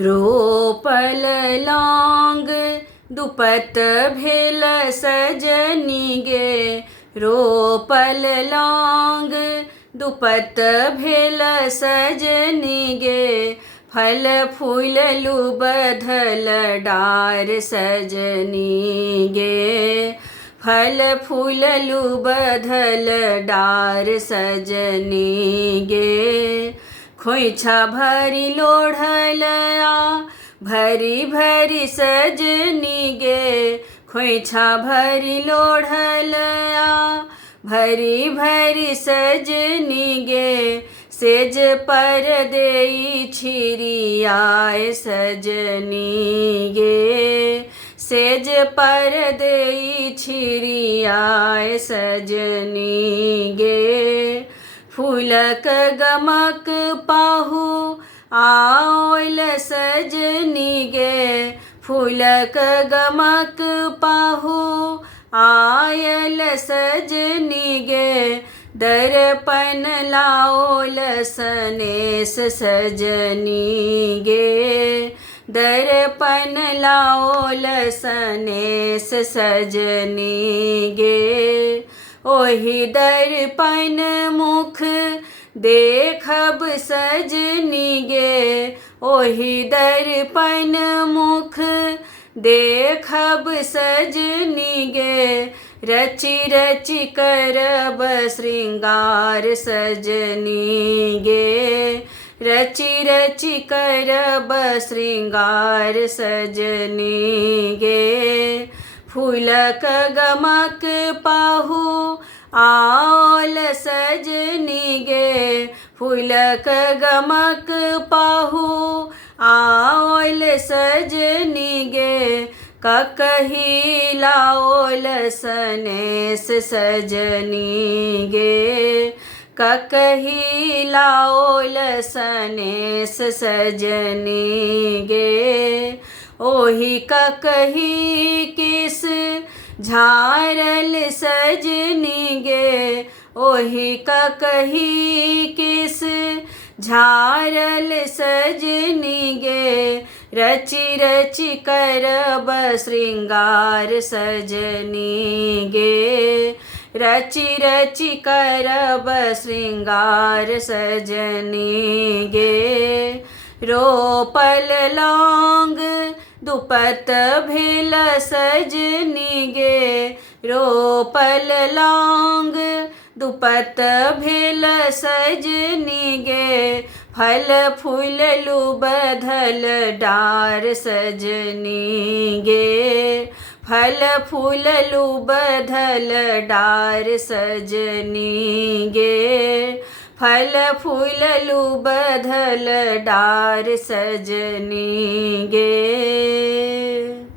रोपल लौंग दुपत भेल सजनी गे, रोपल लौंग दुपत भेल सजनी गे, फल फूल लुबधल डार सजनी गे, फल फूल लुबधल डार सजनी गे। खोइछा भरी लोढ़ल आ भरी भरी सजनी गे, खोइछा भरी लोढ़ल आ भरी भरी सजनी गे, सेज पर देई छिरियाए सजनी गे, सेज पर देई छिरियाए सजनी गे। फूलक गमक पाहु आओल सजनी गे, फूलक गमक पाहु आयल सजनी गे, दर्पण लाओल सनेस सजनी गे, दर्पण लाओल सनेस सजनी गे। ओहि दर्पण मुख देखब सजनी गे, ओहि दर्पण मुख देखब सजनी गे, रचि रचि करब श्रृंगार सजनी गे, रचि रचि करब श्रृंगार सजनी गे। फूलक गमक पाहु आओल सजनी गे, फूलक गमक पाहु आओल सजनी गे, ककही लाओल सनेस सजनी गे, ककही लाओल सनेस सजनी गे। ओहि ककही किस झारल सजनी गे, ओहि ककही किस झारल सजनी गे, रचि रचि करब श्रृंगार सजनी गे, रचि रचि करब श्रृंगार सजनी गे। रोपल लौंग दुपत भेल सजनी गे, रोपल लौंग दुपत भेल सजनी गे, फल फूल लुबधल डार सजनी गे, फल फूल लुबधल डार सजनी गे, फल फूल लुबधल डार सजनी गे।